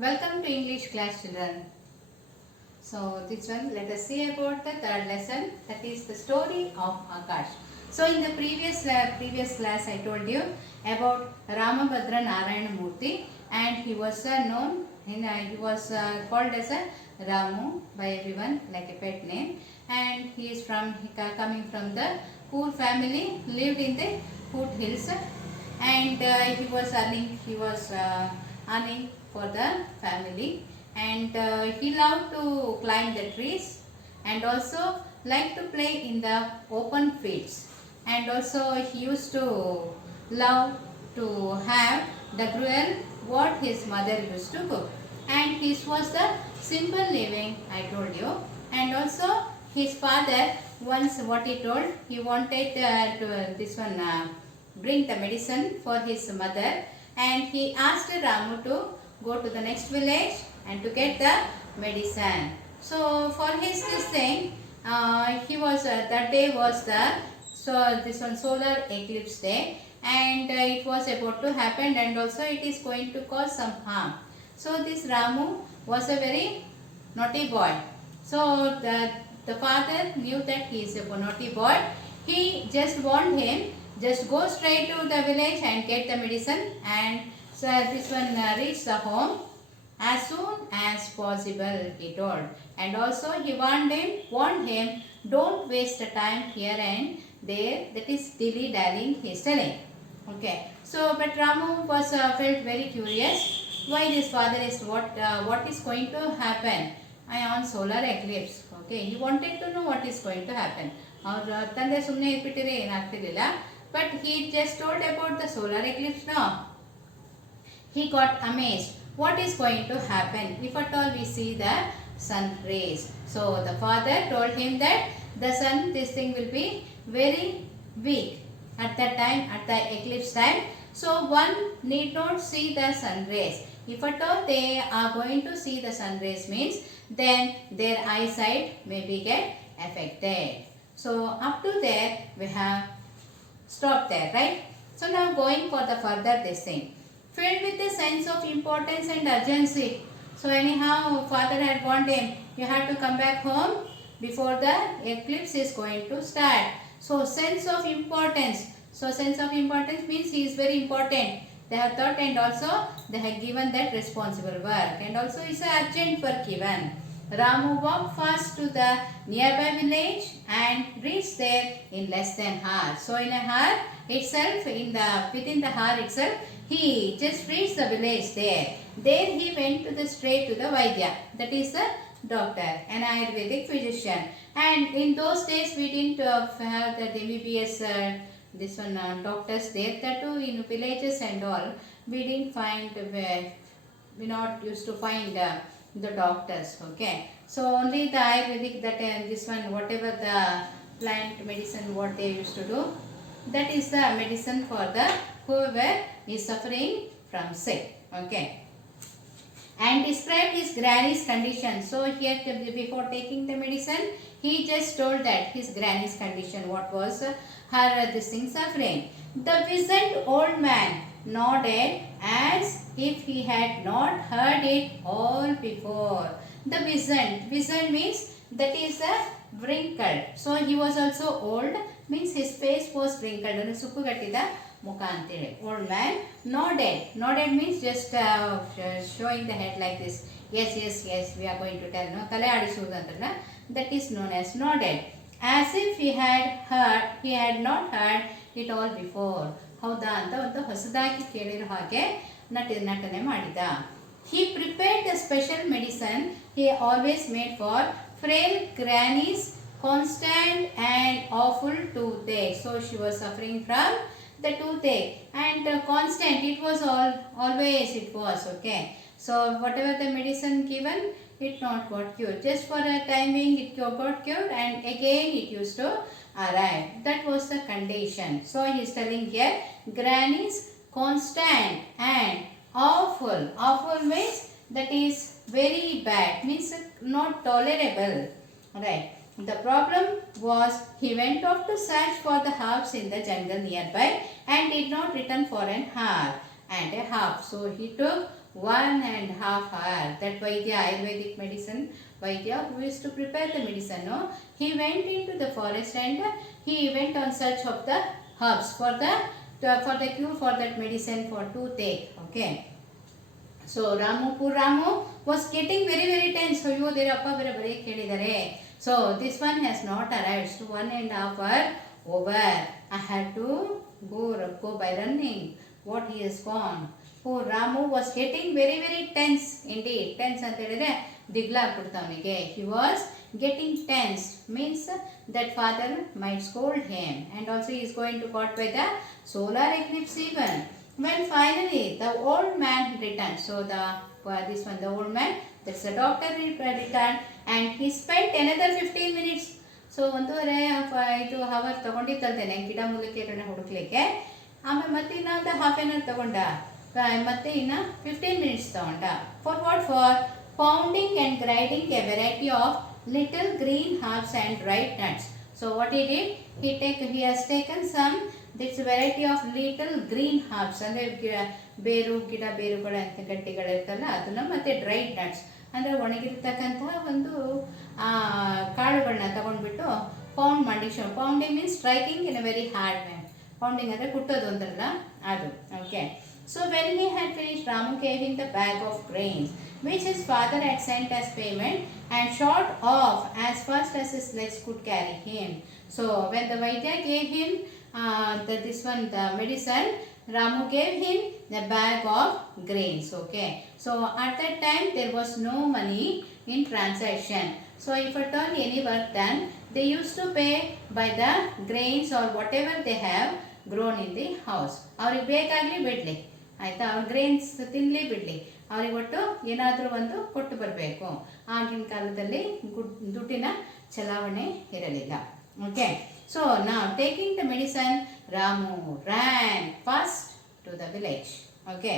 Welcome to English class, children. So this one, let us see about the third lesson, that is the story of Akash. So in the previous class I told you about Ramabhadra Narayana Murthy, and he was he was called as a Ramu by everyone, like a pet name, and he is coming from the poor family, lived in the foothills, and he was earning for the family, and he loved to climb the trees and also like to play in the open fields, and also he used to love to have the gruel what his mother used to cook, and his was the simple living I told you. And also his father, once what he told, he wanted to this one bring the medicine for his mother, and he asked Ramu to go to the next village and to get the medicine. So for his this thing, he was that day was the this one solar eclipse day, and it was about to happen, and also it is going to cause some harm. So this Ramu was a very naughty boy. So the father knew that he is a naughty boy. He just warned him, just go straight to the village and get the medicine, and so this one reached the home as soon as possible, he told. And also he warned him, don't waste the time here and there, that is dilly-dallying he is telling. Okay. So but Ramu was felt very curious why this father is what is going to happen on solar eclipse. Okay. He wanted to know what is going to happen. ತಂದೆ ಸುಮ್ಮನೆ ಇಟ್ಬಿಟ್ಟಿರೆ ಏನಾಗ್ತಿರ್ಲಿಲ್ಲ, but he just told about the solar eclipse now. He got amazed. What is going to happen if at all we see the sun rays? So the father told him that the sun, this thing will be very weak at that time, at the eclipse time. So one need not see the sun rays. If at all they are going to see the sun rays means, then their eyesight may be get affected. So up to there we have stopped there, right? So now going for the further this thing. Filled with a sense of importance and urgency. So anyhow, father had warned him, you have to come back home before the eclipse is going to start. So sense of importance. So sense of importance means he is very important. They have thought, and also they have given that responsible work, and also is urgent work given. Ramu walked fast to the nearby village and reached there in less than hour. So in a hour itself, within the hour itself, he just reached the village there. There he went to the straight to the Vaidya, that is the doctor, an Ayurvedic physician. And in those days we didn't have the MBBS doctors there. That too in villages and all, we didn't find we not used to find the doctors. Okay, so only the Ayurvedic, that this one whatever the plant medicine what they used to do, that is the medicine for the whoever is suffering from sick. Okay, and described his granny's condition. So here before taking the medicine, he just told that his granny's condition, what was her this thing suffering. The wizened old man nodded as if he had not heard it all before. The wizened means that is a wrinkled. So he was also old, means his face was wrinkled. ಸುಕ್ಕುಗಟ್ಟಿದ ಮುಖ ಅಂತೇಳಿ. Old man nodded means just showing the head like this. Yes, we are going to tell. No, ತಲೆ ಆಡಿಸುವುದು ಅಂತಲ್ಲ, that is known as nodded, as if he had not heard it all before. ಹೌದಾ ಅಂತ ಒಂದು ಹೊಸದಾಗಿ ಕೇಳಿರೋ ಹಾಗೆ ನಟನೆ ಮಾಡಿದ. He prepared the special medicine he always made for frail granny's constant and awful toothache. So she was suffering from the toothache, and constant, it was always it was. Okay, so whatever the medicine given, it not got cured. Just for a time being it got cured, and again it used to arrive. That was the condition. So he is telling here, granny's constant and awful. Awful means that is very bad, means not tolerable, right? The problem was he went off to search for the herbs in the jungle nearby and did not return for an hour and a half. So he took 1.5 hours. That Vaidya, Ayurvedic medicine, Vaidya, who used to prepare the medicine, no? He went into the forest and he went on search of the herbs for the cure for that medicine for toothache. Okay. So poor Ramu was getting very tense. So you there appa bare break helidare. So this one has not arrived. So 1.5 hours over. I had to go by running. What he has gone. Poor Ramu was getting very tense indeed. Tense ಅಂತ ಹೇಳಿದ್ರೆ ದಿಗ್ಲಾಗ್ಬಿಡ್ತು ಅವನಿಗೆ. He was getting tense means that father might scold him, and also he is going to caught by the solar eclipse even. When finally the old man returned, so the old man, that's the doctor, returned, and he spent another 15 minutes. So ಒಂದೂವರೆ ಇದು hour ತಗೊಂಡಿತ್ತಲ್ದೇನೆ ಗಿಡ ಮೂಲಿಕೆಗಳನ್ನ ಹುಡುಕ್ಲಿಕ್ಕೆ. ಆಮೇಲೆ ಮತ್ತೆ ಇನ್ನೊಂದು half an hour ತಗೊಂಡ, ಮತ್ತೆ ಇನ್ನು 15 minutes ತಗೊಂಡ. For what? For pounding and grinding a variety of little green herbs and dried nuts. So what he did? He has taken some this variety of little green herbs, ಅಂದರೆ ಗಿಡ ಬೇರುಗಳ ಗಟ್ಟಿಗಳಿರ್ತಲ್ಲ ಅದನ್ನು, ಮತ್ತು dried nuts ಅಂದರೆ ಒಣಗಿರ್ತಕ್ಕಂತಹ ಒಂದು ಕಾಳುಗಳನ್ನ ತಗೊಂಡ್ಬಿಟ್ಟು pound ಮಾಡಿ. Pounding means striking in a very hard man. Pounding ಅಂದರೆ ಕುಟ್ಟೋದು ಅಂತಾರಲ್ಲ ಅದು. Okay. So when he had finished, Ramu gave him the bag of grains which his father had sent as payment, and shot off as fast as his legs could carry him. So when the Vaidya gave him the medicine, Ramu gave him the bag of grains. Okay. So at that time there was no money in transaction. So if at all any work done, they used to pay by the grains or whatever they have grown in the house. ಅವ್ರಿಗೆ ಬೇಕಾಗಲಿ ಬಿಡಲಿ, ಆಯಿತಾ, ಅವ್ರ grains ತಿನ್ನಲಿ ಬಿಡಲಿ, ಅವ್ರಿಗೆ ಒಟ್ಟು ಏನಾದರೂ ಒಂದು ಕೊಟ್ಟು ಬರಬೇಕು. ಆಗಿನ ಕಾಲದಲ್ಲಿ ದುಡ್ಡಿನ ಚಲಾವಣೆ ಇರಲಿಲ್ಲ. ಓಕೆ. ಸೊ ನಾವು taking the medicine, Ramu ran fast to the village. Okay.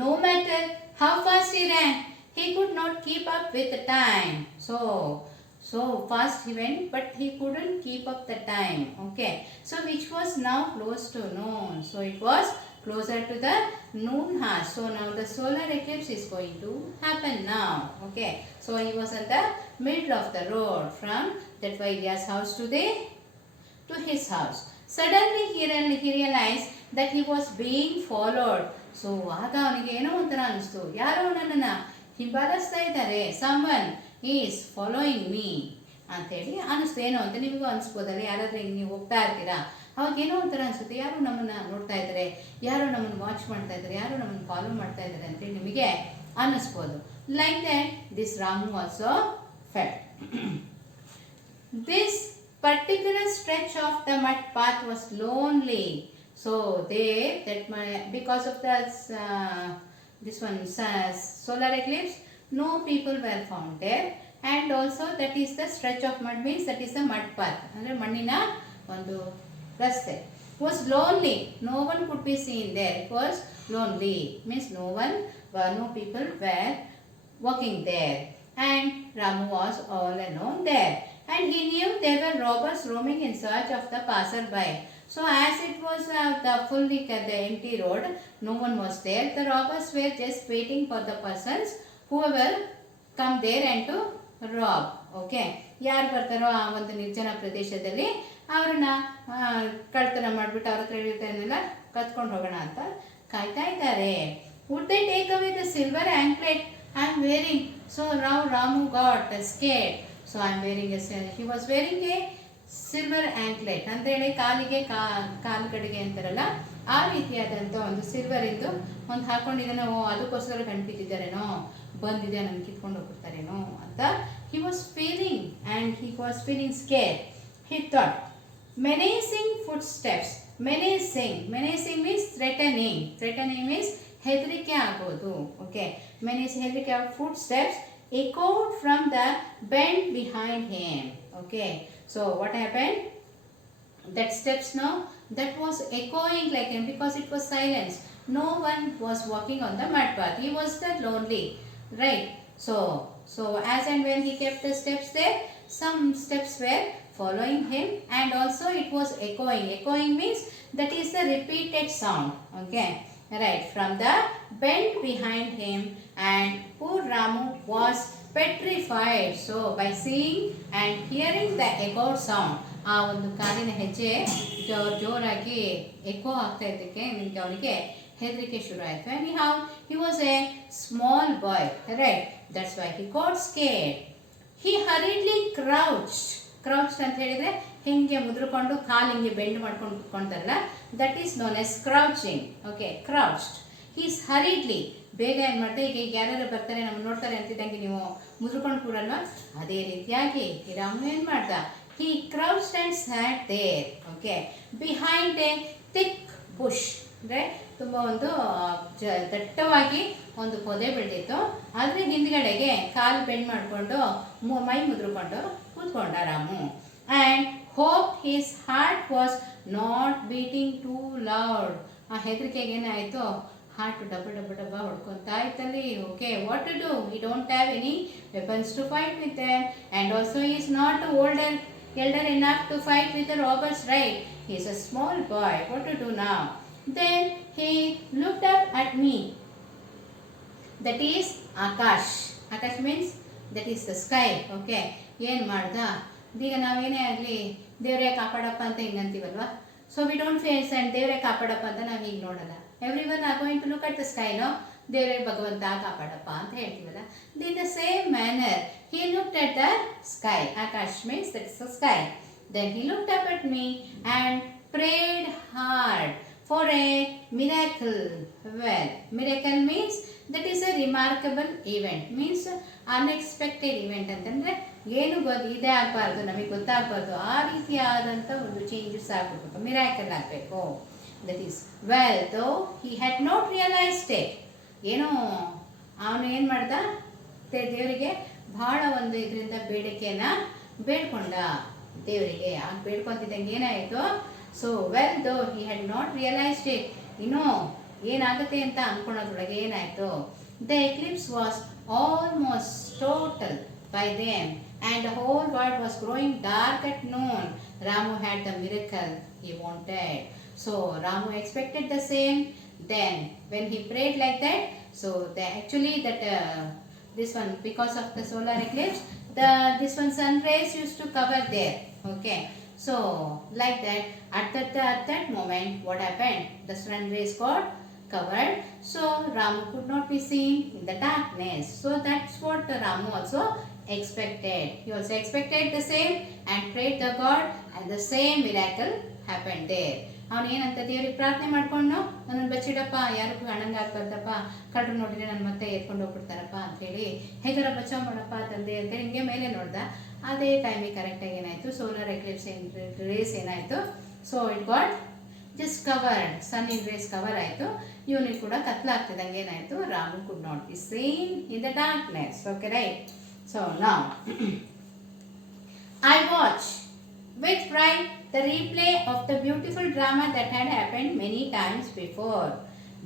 No matter how fast he ran, he could not keep up with the time. So fast he went, but he couldn't keep up the time. Okay. So which was now close to noon. So it was closer to the noon hour. So now the solar eclipse is going to happen now. Okay. So he was at the middle of the road from that Vaidya's house to his house. Suddenly he realized that he was being followed. So ಆಗ ಅವನಿಗೆ ಏನೋ ಒಂಥರ ಅನಿಸ್ತು, ಯಾರೋ ನನ್ನನ್ನು ಹಿಂಬಾಲಿಸ್ತಾ ಇದ್ದಾರೆ, someone is following me ಅಂತೇಳಿ ಅನಿಸ್ತು. ಏನೋ ಅಂತ ನಿಮಗೂ ಅನಿಸ್ಬೋದಲ್ಲ, ಯಾರಾದರೂ ಹಿಂಗೆ ನೀವು ಹೋಗ್ತಾ ಇರ್ತೀರಾ, ಅವಾಗೇನೋ ಒಂಥರ ಅನಿಸುತ್ತೆ, ಯಾರೋ ನಮ್ಮನ್ನು ನೋಡ್ತಾ ಇದ್ದಾರೆ, ಯಾರೋ ನಮ್ಮನ್ನು ವಾಚ್ ಮಾಡ್ತಾ ಇದ್ದಾರೆ, ಯಾರೋ ನಮ್ಮನ್ನು ಫಾಲೋ ಮಾಡ್ತಾ ಇದ್ದಾರೆ ಅಂತೇಳಿ ನಿಮಗೆ ಅನ್ನಿಸ್ಬೋದು. Like that this Ramu also felt. This particular stretch of the mud path was lonely. So because of this solar eclipse, no people were found there, and also that is the stretch of mud means that is the mud path, ಅಂದರೆ ಮಣ್ಣಿನ ಒಂದು ರಸ್ತೆ. Was lonely. No one could be seen there. It was lonely means no people were walking there, and Ramu was all alone there. And he knew there were robbers roaming in search of the passerby. So as it was the empty road, no one was there. The robbers were just waiting for the persons whoever come there and to rob. Okay. ಯಾರು ಬರ್ತಾರೋ ಆ ಒಂದು ನಿರ್ಜನ ಪ್ರದೇಶದಲ್ಲಿ ಅವ್ರನ್ನ ಕಳ್ತನ ಮಾಡಿಬಿಟ್ಟು ಅವ್ರ ಹತ್ರ ಇಳಿತಾನೆಲ್ಲ ಕತ್ಕೊಂಡು ಹೋಗೋಣ ಅಂತ ಕಾಯ್ತಾ ಇದ್ದಾರೆ. Would they take away the silver anklet I am wearing? So now Ramu got scared. So I am wearing he was wearing a silver anklet ಅಂತ ಹೇಳಿ ಕಾಲಿಗೆ ಕಾಲುಗಡೆಗೆ ಅಂತಾರಲ್ಲ ಆ ರೀತಿಯಾದಂಥ ಒಂದು ಸಿಲ್ವರ್ ಇಂದು ಒಂದು ಹಾಕೊಂಡಿದ್ದಾನೆ. ಅದಕ್ಕೋಸ್ಕರ ಕಂಡುಬಿದ್ದಿದ್ದಾರೇನೋ, ಬಂದಿದೆ ನಮ್ಗೆ ಕಿತ್ಕೊಂಡು ಹೋಗ್ಬಿಡ್ತಾರೇನೋ ಅಂತ he was feeling, and he was feeling scared. He thought, menacing footsteps. Menacing means threatening means ಹೆದರಿಕೆ ಆಗೋದು. ಓಕೆ. ಹೆದರಿಕೆ ಆಗೋ footsteps echoed from the bend behind him. Okay. So what happened? That steps now, that was echoing like him because it was silence. No one was walking on the mud path. He was that lonely, right? So as and when he kept the steps there, some steps were following him, and also it was echoing. Echoing means that is the repeated sound. Okay. Right. From the bent behind him and poor Ramu was petrified. So by seeing and hearing the echo sound, ಆ ಒಂದು ಕಾಲಿನ ಹೆಜ್ಜೆ ಜೋರಾಗಿ eco ಆಗ್ತಾ ಇದ್ದಕ್ಕೆ ನಿಮಗೆ ಅವನಿಗೆ ಹೆದರಿಕೆ ಶುರು ಆಯಿತು. And how he was a small boy, right, that's why he got scared. He hurriedly crouched ಅಂತ ಹೇಳಿದರೆ ಹಿಂಗೆ ಮುದ್ರಕೊಂಡು ಕಾಲು ಹಿಂಗೆ ಬೆಂಡ್ ಮಾಡ್ಕೊಂಡು ಕುತ್ಕೊಂತಾರಲ್ಲ, that is known as crouching. Okay, crouched. He's hurriedly, ಬೇಗ ಏನು ಮಾಡ್ತಾರೆ, ಈಗ ಯಾರ್ಯಾರು ಬರ್ತಾರೆ ನಮ್ಗೆ ನೋಡ್ತಾರೆ ಅಂತಿದ್ದಂಗೆ ನೀವು ಮುದ್ರಕೊಂಡು ಕೂರಲ್ವಾ, ಅದೇ ರೀತಿಯಾಗಿ ಈ ರಾಮು ಏನು ಮಾಡ್ದ, he crouched and sat there, okay, behind a thick bush. ಅಂದರೆ ತುಂಬ ಒಂದು ದಟ್ಟವಾಗಿ ಒಂದು ಪೊದೆ ಬೆಳೆದಿತ್ತು, ಆದರೆ ಹಿಂದ್ಗಡೆಗೆ ಕಾಲು ಬೆಂಡ್ ಮಾಡಿಕೊಂಡು ಮೈ ಮುದ್ರಕೊಂಡು ಕೂತ್ಕೊಂಡ Ramu. And hope his heart was not beating too loud. ಆ ಹೆದರಿಕೆಗೆ ಏನಾಯಿತು, ಹಾರ್ಟ್ ಡಬ್ಬ ಹೊಡ್ಕೊತಾ ಇತ್ತಲ್ಲಿ. Okay, what to do, we don't have any weapons to fight with them, and also is not elder enough to fight with the robbers, right? He is a small boy. What to do now? Then he looked up at me. That is Akash. Akash means that is the sky. Okay. ಏನು ಮಾಡ್ದ, ಈಗ ನಾವೇನೇ ಆಗಲಿ ದೇವರೇ ಕಾಪಾಡಪ್ಪ ಅಂತ ಹಿಂಗಂತೀವಲ್ವಾ. So we don't face and ದೇವರೇ ಕಾಪಾಡಪ್ಪ ಅಂತ ನಾವು ಈಗ ನೋಡಲ್ಲ. Everyone are going to look at the sky, no, ದೇವರೇ ಭಗವಂತ ಕಾಪಾಡಪ್ಪ ಅಂತ ಹೇಳ್ತೀವಲ್ಲ. In the same manner he looked at the sky. Akash means that is the sky. Then he looked up at me and prayed hard for a miracle. Well, miracle means that is a remarkable event, means unexpected event ಅಂತಂದರೆ ಏನು ಇದೇ ಆಗಬಾರ್ದು, ನಮಗೆ ಗೊತ್ತಾಗಬಾರ್ದು, ಆ ರೀತಿಯಾದಂಥ ಒಂದು changes ಆಗಬೇಕು, miracle ಆಗಬೇಕು. That is well though he had not realised it. ಏನೋ ಅವನು ಏನು ಮಾಡ್ದ, ದೇವರಿಗೆ ಭಾಳ ಒಂದು ಇದರಿಂದ ಬೇಡಿಕೆಯನ್ನು ಬೇಡ್ಕೊಂಡ ದೇವರಿಗೆ. ಆಗ ಬೇಡ್ಕೊತಿದ್ದಂಗೆ ಏನಾಯಿತು, so well though he had not realised it, ಇನ್ನೂ ಏನಾಗುತ್ತೆ ಅಂತ ಅಂದ್ಕೊಳೋದ್ರೊಳಗೆ ಏನಾಯಿತು, the eclipse was almost total by them and the whole world was growing dark at noon. Ramu had the miracle he wanted. So Ramu expected the same. Then when he prayed like that, so actually that this one, because of the solar eclipse, this one sun rays used to cover there. Okay, so like that, at that moment what happened, the sun rays got covered, so Ramu could not be seen in the darkness. So that's what Ramu also expected. He also expected the same and prayed the God, and the same miracle happened there. ಅವನು ಏನಂತ ದೇವ್ರಿಗೆ ಪ್ರಾರ್ಥನೆ ಮಾಡ್ಕೊಂಡು, ನನ್ನನ್ನು ಬಚ್ಚಿಡಪ್ಪ, ಯಾರಿಗೂ ಹಣಂಗಾಗ್ಬಾರ್ದಪ್ಪ, ಕಳ್ಳರು ನೋಡಿದ್ರೆ ನನ್ನ ಮತ್ತೆ ಎತ್ಕೊಂಡು ಹೋಗ್ಬಿಡ್ತಾರಪ್ಪ ಅಂಥೇಳಿ, ಹೇಗಾರ ಬಚಾವ್ ಮಾಡಪ್ಪ ತಂದೆ ಅಂತೇಳಿ ಹಿಂಗೆ ಮೇಲೆ ನೋಡ್ದ. ಅದೇ ಟೈಮಿಗೆ ಕರೆಕ್ಟಾಗಿ ಏನಾಯಿತು, ಸೋಲಾರ್ ಎಕ್ಲಿಪ್ಸ್ ರೇಸ್ ಏನಾಯಿತು, so it got just covered, sun in rays cover ಆಯಿತು. ಇವನಿಗೆ ಕೂಡ ಕತ್ಲಾಗ್ತಿದ್ದಂಗೆ ಏನಾಯಿತು, Ramu could not be seen in the darkness. Okay, right. So now I watch with pride the replay of the beautiful drama that had happened many times before.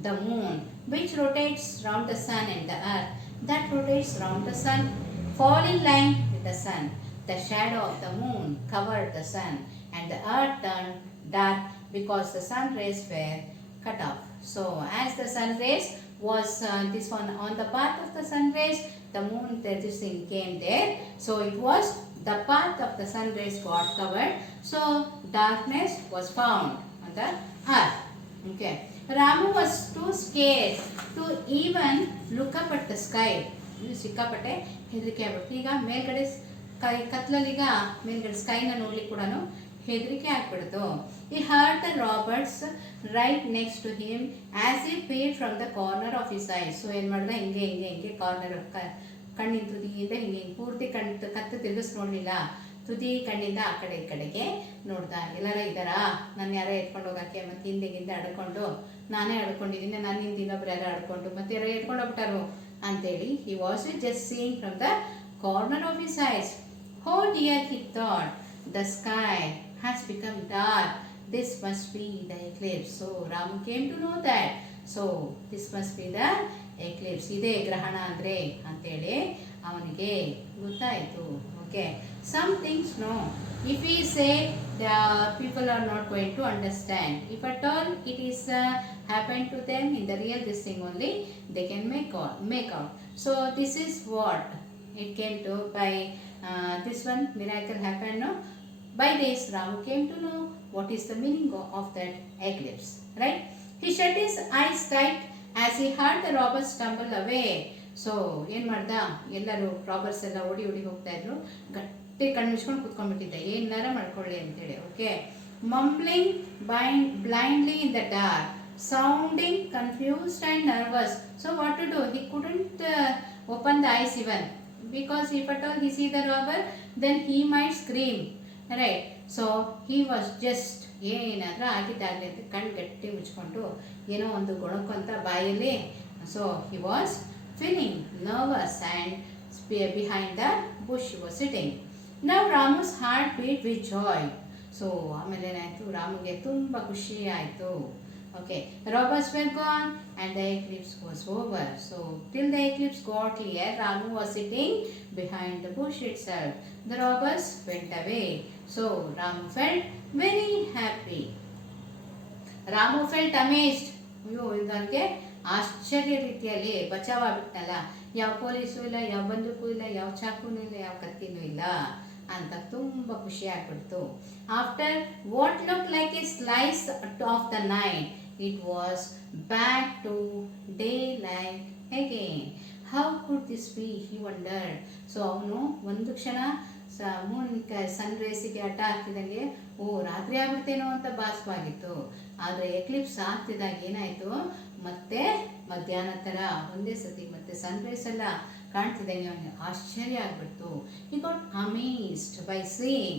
The moon, which rotates round the sun, and the earth that rotates round the sun, fall in line with the sun. The shadow of the moon covered the sun, and the earth turned dark because the sun rays were cut off. So as the sun rays was this one on the path of the sun rays, the moon, this thing came there, so it was the path of the sun rays got covered, so darkness was found on the earth. Okay, Ramu was too scared to even look up at the sky. ಸಿಕ್ಕಾಪಟ್ಟೆ ಹೆದರಿಕೆ ಆಗ್ಬಿಡ್ತು. ಈಗ ಮೇಲ್ಗಡೆ ಕತ್ಲಲ್ಲೀಗ ಮೇಲ್ಗಡೆ ಸ್ಕೈನ ನೋಡ್ಲಿಕ್ಕೆ ಕೂಡ ಹೆದರಿಕೆ ಆಗ್ಬಿಡ್ತು. He heard the robbers right next to him as he peered from the corner of his eyes. So ಏನು ಮಾಡ್ದೆ, ಹಿಂಗೆ ಕಾರ್ನರ್ ಕಣ್ಣಿನ ತುದಿಯಿಂದ ಹಿಂಗೆ ಪೂರ್ತಿ ಕತ್ತು ತಿರುಗಿಸ್ ನೋಡಲಿಲ್ಲ, ತುದಿ ಕಣ್ಣಿಂದ ಆ ಕಡೆ ಈ ಕಡೆಗೆ ನೋಡ್ದ. ಎಲ್ಲಾರ ಇದ್ದಾರಾ, ನಾನು ಯಾರೋ ಎತ್ಕೊಂಡು ಹೋಗಕ್ಕೆ, ಮತ್ತು ಹಿಂದೆಗಿಂದ ಅಡ್ಕೊಂಡು, ನಾನೇ ಅಡ್ಕೊಂಡಿದ್ದೀನಿ, ನನ್ನಿಂದ ಇನ್ನೊಬ್ರು ಯಾರೋ ಅಡ್ಕೊಂಡು ಮತ್ತೆ ಯಾರೋ ಎತ್ಕೊಂಡು ಹೋಗ್ಬಿಟ್ಟಾರು ಅಂತೇಳಿ. He was just seeing from the corner of his eyes. Oh dear, he thought, the sky has become dark, this must be the eclipse. So Ramu came to know that, so this must be the eclipse, ಇದೇ ಗ್ರಹಣ ಅಂದರೆ ಅಂತೇಳಿ ಅವನಿಗೆ ಗೊತ್ತಾಯಿತು. Okay, some things no, if we say the people are not going to understand, if at all it is happened to them in the real this thing only they can make out. So this is what it came to by this one miracle happened. No? By this Ramu came to know what is the meaning of that eclipse. Right? He shut his eyes tight as he heard the robbers stumble away. So ಏನು ಮಾಡ್ದ, ಎಲ್ಲರೂ robbers ಎಲ್ಲ ಓಡಿ ಹೋಗ್ತಾ ಇದ್ರು. ಗಟ್ಟಿ ಕಣ್ಣು ಮುಚ್ಕೊಂಡು ಕೂತ್ಕೊಂಡ್ಬಿಟ್ಟಿದ್ದೆ, ಏನಾರ ಮಾಡ್ಕೊಳ್ಳಿ ಅಂತೇಳಿ. Okay, mumbling blindly in the dark, sounding confused and nervous. So what to do? He couldn't open the eyes even, because if at all he see the robber, then he might scream, right? So he was just ಏನಾದರೂ ಆಗಿದ್ದಾಗಲಿ ಅಂತ ಕಣ್ಣು ಗಟ್ಟಿ ಮುಚ್ಕೊಂಡು ಏನೋ ಒಂದು ಗೊಣಕೊಂತ ಬಾಯಲ್ಲಿ. So he was feeling nervous and behind the bush he was sitting. Now Ramu's heart beat with joy. So ಆಮೇಲೆ ಏನಾಯಿತು, ರಾಮುಗೆ ತುಂಬ ಖುಷಿ ಆಯಿತು. Okay, the robbers were gone and the eclipse was over. So till the eclipse got clear, Ramu was sitting behind the bush itself. The robbers went away. So Ramu felt very happy. Ramu felt amazed. ಅಯ್ಯೋ, ಇದಕ್ಕೆ ಆಶ್ಚರ್ಯ ರೀತಿಯಲ್ಲಿ ಬಚಾವಾಗ್ಬಿಟ್ನಲ್ಲ, ಯಾವ police ಇಲ್ಲ, ಯಾವ ಬಂದೂಕು ಇಲ್ಲ, ಯಾವ ಚಾಕುನೂ ಇಲ್ಲ, ಯಾವ ಕತ್ತಿನೂ ಇಲ್ಲ ಅಂತ ತುಂಬ ಖುಷಿ ಆಗ್ಬಿಡ್ತು. After what look like A slice of the night, it was back to daylight again. How could this be, he wondered. So ಅವನು ಒಂದು ಕ್ಷಣ ಮೂನ್ ಸನ್ ರೇಸಿಗೆ ಅಡ್ಡ ಹಾಕ್ತಿದಂಗೆ ರಾತ್ರಿ ಆಗ್ಬಿಡ್ತೇನೋ ಅಂತ ಭಾಸವಾಗಿತ್ತು. ಆದರೆ ಎಕ್ಲಿಪ್ಸ್ ಆಗ್ತಿದ್ದಾಗ ಏನಾಯಿತು, ಮತ್ತೆ ಮಧ್ಯಾಹ್ನ ಥರ ಒಂದೇ ಸತಿ ಮತ್ತೆ ಸನ್ ರೈಸ್ ಎಲ್ಲ ಕಾಣ್ತಿದ್ದಂಗೆ ಅವನಿಗೆ ಆಶ್ಚರ್ಯ ಆಗ್ಬಿಡ್ತು. He got amazed by seeing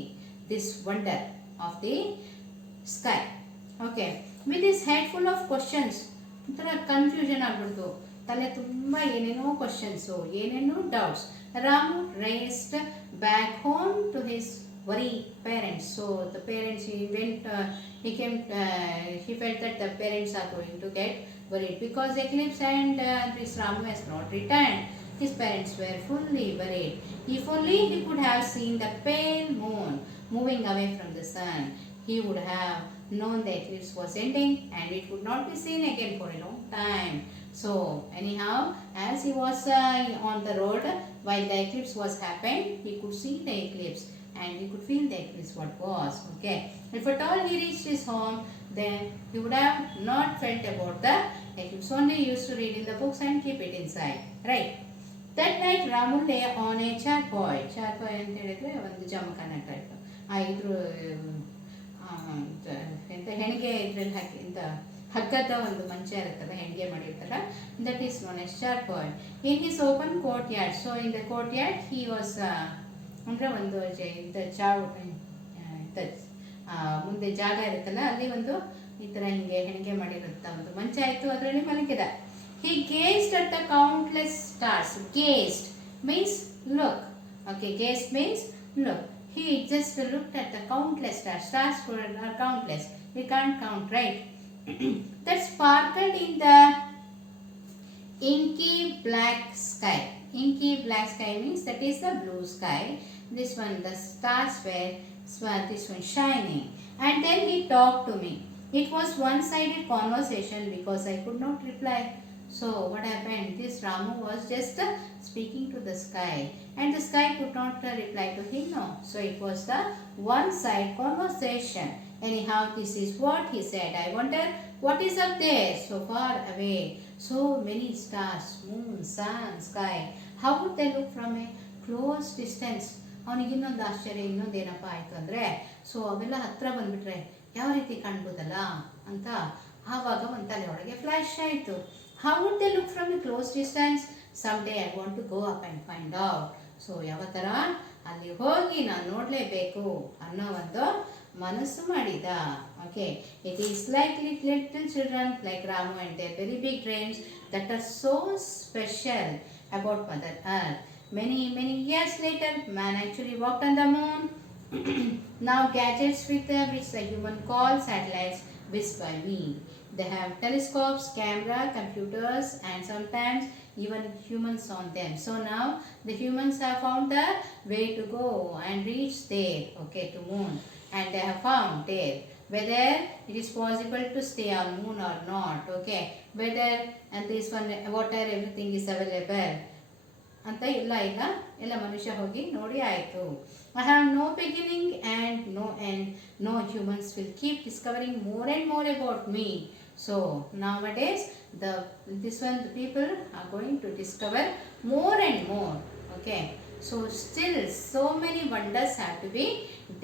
this wonder of the sky. Okay, with his head full of questions, ಒಂಥರ ಕನ್ಫ್ಯೂಷನ್ ಆಗ್ಬಿಡ್ತು, ತಲೆ ತುಂಬ ಏನೇನೋ ಕ್ವಶನ್ಸು, ಏನೇನೋ doubts. Ramu raced back home to his worried parents. So the parents, he felt that the parents are going to get worried because eclipse and this Ramu has not returned. His parents were fully worried. If only he could have seen the pale moon moving away from the sun, he would have known the eclipse was ending and it would not be seen again for a long time. So anyhow, as he was on the road while the eclipse was happening, he could see the eclipse and he could feel the eclipse what was. Okay, if at all he reached his home, then he would have not felt about the eclipse. Only he used to read in the books and keep it inside, right? That night Ramu lay on a charpoy. Charpoy ಅಂತ ಹೇಳಿದ್ರೆ ಒಂದು ಜಮಖಾನ type. ಇದ್ರ ಎಂತ ಹೆಣಿಗೆ ಇದ್ರಲ್ಲಿ ಹಾಕಿ ಇಂಥ ಹಗ್ಗದ ಒಂದು ಮಂಚ ಇರುತ್ತಲ್ಲ, ಹೆಣಿಗೆ ಮಾಡಿರ್ತಾರ, that is known as charpoy. In his open courtyard. So in the courtyard he was ಅಂದರೆ ಒಂದು ಇಂಥ ಮುಂದೆ ಜಾಗ ಇರುತ್ತಲ್ಲ, ಅಲ್ಲಿ ಒಂದು ಈ ಥರ ಹಿಂಗೆ ಹೆಣಿಗೆ ಮಾಡಿರುತ್ತ ಒಂದು ಮಂಚ ಆಯಿತು, ಅದರಲ್ಲಿ ಮಲಗಿದ. He gazed at the countless stars. Gazed means look. Okay, gazed means look. He just looked at the countless stars. Stars are countless. We can't count, right? That sparkled in the inky black sky. Inky black sky means that is the blue sky. This one, the stars were this one shining. And then he talked to me. It was one-sided conversation because I could not reply. So what happened? This Ramu was just speaking to the sky and the sky could not reply to him. No. So it was the one-side conversation. Anyhow, this is what he said. I wonder what is up there so far away. So many stars, moon, sun, sky. How would they look from a close distance? ಅವನಿಗೆ ಇನ್ನೊಂದು ಆಶ್ಚರ್ಯ, ಇನ್ನೊಂದು ಏನಪ್ಪ ಆಯಿತು ಅಂದರೆ, so ಅವೆಲ್ಲ ಹತ್ರ ಬಂದುಬಿಟ್ರೆ ಯಾವ ರೀತಿ ಕಾಣ್ಬೋದಲ್ಲ ಅಂತ ಆವಾಗ ಒಂದು ತಲೆಯೊಳಗೆ ಫ್ಲ್ಯಾಶ್ ಆಯಿತು. How would they look from a close distance? Someday I want to go up and find out. So ಯಾವ ಥರ ಅಲ್ಲಿ ಹೋಗಿ ನಾನು ನೋಡಲೇಬೇಕು ಅನ್ನೋ ಒಂದು ಮನಸ್ಸು ಮಾಡಿದ. Okay, it is like little children like Ramu and their very big dreams that are so special about Mother Earth. Many years later, man actually walked on the moon. Now gadgets with which the human call satellites whisk by me. They have telescopes, camera, computers, and sometimes even humans on them. So now the humans have found the way to go and reach there, okay, to moon, and they have found there whether it is possible to stay on moon or not. Okay, whether and this one water everything is available ಅಂತ ಇಲ್ಲ ಈಗ ಎಲ್ಲ ಮನುಷ್ಯ ಹೋಗಿ ನೋಡಿ ಆಯಿತು. I have no beginning and no end. No humans will keep discovering more and more about me. So nowadays the people are going to discover more and more. Okay, so still so many wonders have to be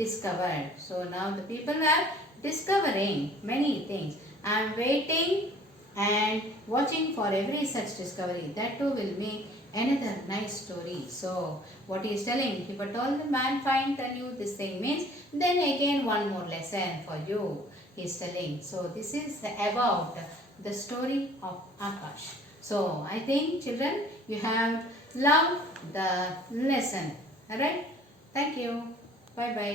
discovered. So now the people are discovering many things. I am waiting and watching for every such discovery. That too will make another nice story. So what he is telling, if at all the man finds and you this thing means, then again one more lesson for you he is telling. So this is about the story of Akash. So I think children you have loved the lesson. Alright, thank you, bye bye.